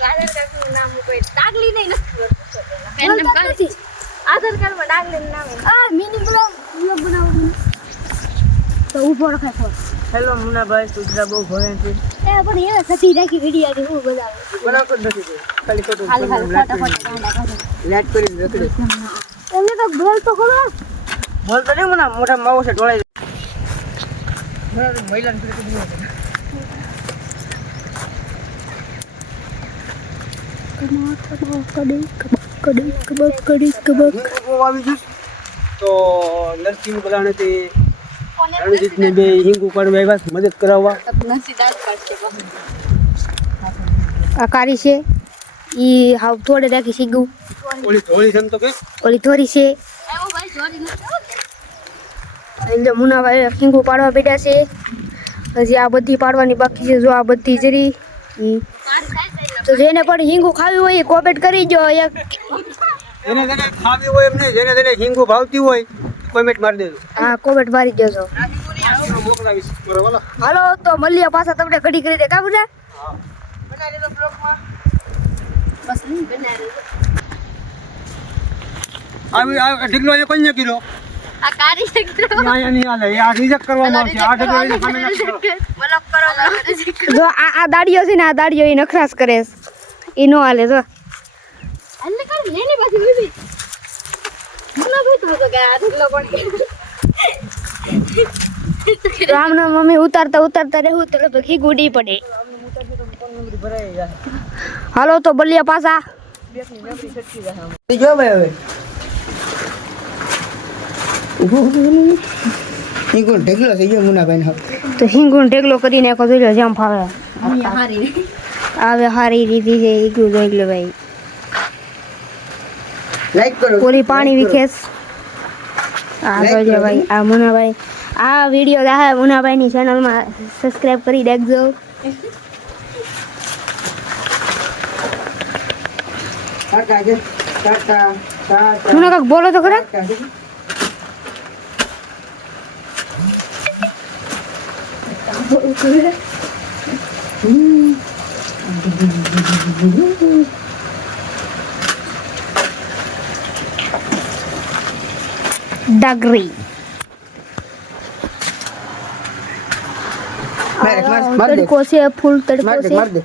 આધાર નામ કોઈ ડાગલી નહીં કાઢ. નથી. આધાર કાર્ડમાં નામ આ મિની બ્લોગ બ્લોગ બનાવો તો ઊભો રખાય ફોન હેલો મુનાભાઈ સુધરા બહુ ભણે છે. એ પણ એને સતી રાખી વીડિયો ની હું બનાવું. બનાવતો જ નથી. ખાલી ખોટું ખાલી ખાલી લાટ ફોટા કરી- ફોટા લાટ કરીને રખડે. એમને તો બોલ તો ખરો. બોલતો નહીં મને મોઢા માવો છે ઢોળાઈ જાય. તો. તો રણજીતને બે હિંગુ પાડવા આવ્યા મદદ કરાવવા. આ કારી છે. ઈ હાવ થોડે રાખી સીગું ઓલી થોડી છે તો કે ઓલી થોરી છે. એટલે મુનાભાઈ હિંગુ પાડવા બેઠા છે. હજી આ બધી પાડવાની બાકી છે. જો આ બધી જરી. તો જેને પણ હિંગુ ખાવી હોય એ કોમેન્ટ કરી જો એક જેને જેને ખાવી હોય એમ નહીં જેને જેને હિંગુ ભાવતી હોય કોમેન્ટ મારી દેજો. હા કોમેન્ટ મારી દેજો. હાલો. હાલો તો મળીએ પાછા તમને ઘડી કરી દે કાબુ છે આવી આ ઢીકલો એ કોઈને કિલો આ કારી શકતો અહીંયા નહીં હાલે આ રિજેક્ટ કરવામાં આવશે. આ ઢીકલો કરો જો આ આ દાડીઓ છે ને આ દાડીઓ એ નખરાશ કરે છે. ઈ નો હાલે તો. અલ્લે કાલ લેની પાછી બીબી મને ભૂત હતો કે આ ઢગલો પણ રામના મમ્મી ઉતારતા ઉતારતા રહેવું તો લગભગ ગુડી પડે. હાલો તો બલિયા પાછા. જો ભાઈ હવે. હિંગુ ઢગલો થઈ ગયો મુનાભાઈ તો હિંગુણ ઢેગલો કરીને નાખો જોઈ લો જેમ ફાવે. આવે હારી રીતિ છે ઈગલું જોઈ લો ભાઈ. લાઈક કરો પૂરી પાણી વિખેસ. આ જોજો ભાઈ આ મુનાભાઈ. આ વીડિયો દાહે મુનાભાઈની ચેનલમાં સબસ્ક્રાઇબ કરી દેખજો. કાક બોલો તો ખરા. ટાટા છે. ડગરી માર, માર, માર દે. તડકો છે ફૂલ તડકો માર દે છે માર દે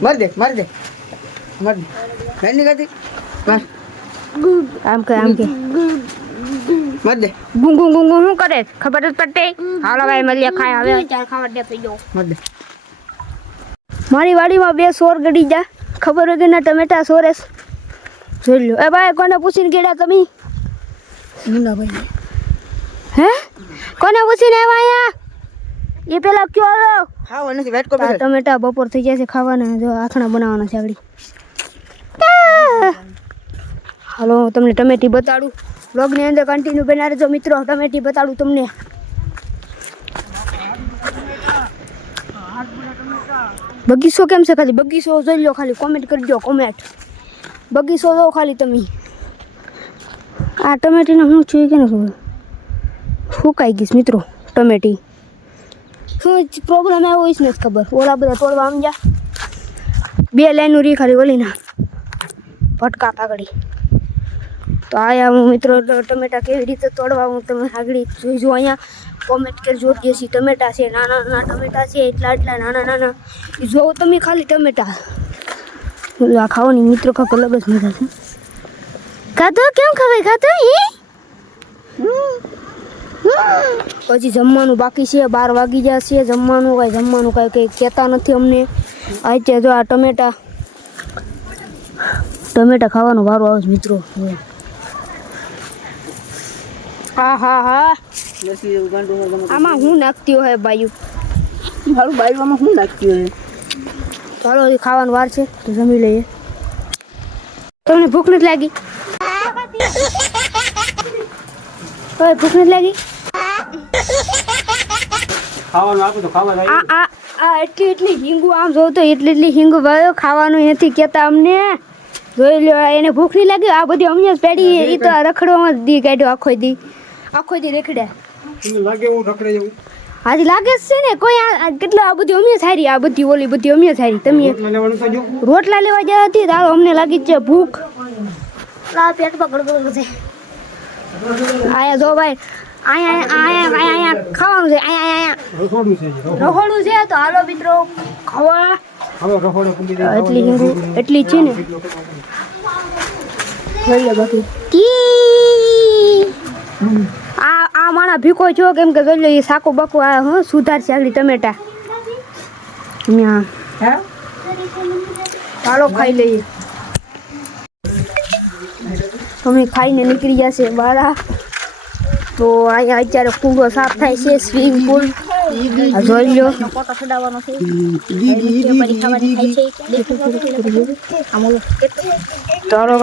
માર દે માર દે માર દે નાની ગાતી માર આમ કે આમ કે માર દે ગુંગુ ગુંગુ શું કરે ખબર જ પડતી હાલો ભાઈ મળીએ ખાય હવે ચાર ખાવા દે થઈ જાઓ માર વાડીમાં બે સોર ગડી જા ખબર હોય કે ના ટમેટા સોરેસ જોઈ લો એ ભાઈ કોને પૂછીને ગેડા તમે? મુન્નાભાઈ હે? કોને પૂછીને આવ્યા અહીંયા? એ પેલા કયો હાલો ખાવા નથી વેટ કોપી ટમેટા બપોર થઈ જશે ખાવાના. જો આથણા બનાવવાના છે આગળ. હાલો તમને ટમેટી બતાડું. બ્લોગની અંદર કન્ટિન્યુ બના રહેજો મિત્રો. ટમેટી બતાડું તમને. બગીચો કેમ છે ખાલી? બગીચો જોઈ લો ખાલી કોમેન્ટ કરજો કોમેન્ટ બગીચો જો ખાલી તમે. આ ટમેટીને શું છું કે ખબર? ફૂંકાઈ ગઈશ મિત્રો, ટમેટી. શું પ્રોબ્લેમ આવ્યો હોય ને નથી ખબર. ઓલા બધા તોડવા આમ જા બે લાઈનો રી ખાલી ઓલીના ભટકા પાઘડી તો આયા હું મિત્રો, ટમેટા કેવી રીતે તોડવા, હું તમે આગળ જોઈ જો અહીંયા. કોમેન્ટ કરજો દેશી ટમેટા છે નાના નાના ટમેટા છે એટલા એટલા નાના નાના. જોવો તમે ખાલી ટમેટા. આ ખાવાની મિત્રો કાંક અલગ જ મજા છે. ખાધો? કેમ ખવાય? ખાધો પછી જમવાનું બાકી છે બાર વાગી જશે જમવાનું કાંઈ જમવાનું કાંઈ કંઈ કહેતા નથી અમને. આજે જો આ ટમેટા. ટમેટા ખાવાનો વારો આવે છે મિત્રો. હા હા હા. આમાં હું નાખતી હોય બાયુ? મારું બાયુ આમાં હું નાખતી હોય? ચાલો ખાવાનું વાર છે તો જમી લઈએ. તમને ભૂખ નથી લાગી? હવે ભૂખ નથી લાગી? ખાવાનું આપું તો ખાવા આ આ આ એટલી એટલી હિંગુ આમ જોઉં તો એટલી એટલી હિંગુ ખાવાનું નથી કહેતા અમને. જોઈ લો એને ભૂખ નહીં લાગી આ બધી અમને જ પેડી એ તો રખડવામાં જ દી કાઢ્યો આખો દી. આખો દી રખડ્યા. તમને લાગે રખડે હાજી લાગે છે ને કોઈ આ આ કેટલા આ બધી અમે સારી આ બધી ઓલી બધી અમે સારી. તમે રોટલા લેવા ગયા હતી તારો અમને લાગી છે ભૂખ. લા પેટમાં ગડબડ છે. આયા જો ભાઈ આયા આયા આયા આયા ખાવાનું છે આયા આયા રખોડું છે રખોડું. છે તો હાલો મિત્રો ખાવા. હવે રખોડે એટલી હિંગુ એટલી છે ને. જોઈ લે બાકી. આ આ માણા ભીખો છો કેમ કે જોઈ લો એ સાકો બકો આ હું સુધાર છે આગળ ટમેટા. ન્યા. ચાલો ખાઈ લઈએ. અમે ખાઈને નીકળી ગયા છે બારા. તો અહીંયા અત્યારે કુંડો સાફ થાય છે સ્વિમિંગ પુલ. જોઈ લો.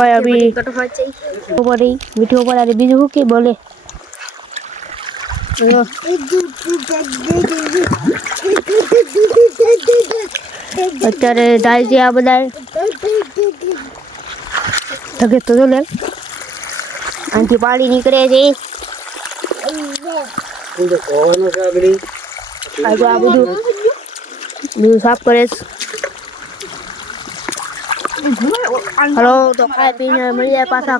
ભાઈ અભી. પડી મીઠું પડારે બીજું શું કે બોલે. અત્યારે જાય છે આ બધા ધગે તો લે. આથી પાણી નીકળે છે. આ બધું બધું સાફ કરે છે. હલો તો ખાઈ પીને મળીએ પાછા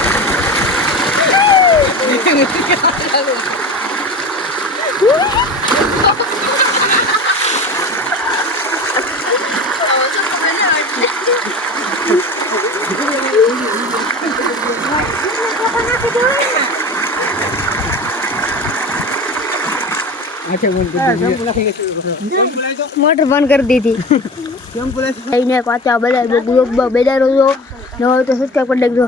મોટર બંધ કરી દીધી. કેમ બોલે છે? પાછા બધા બ્લોગ બેદારો ન હોય તો સબસ્ક્રાઈબ કરી દેજો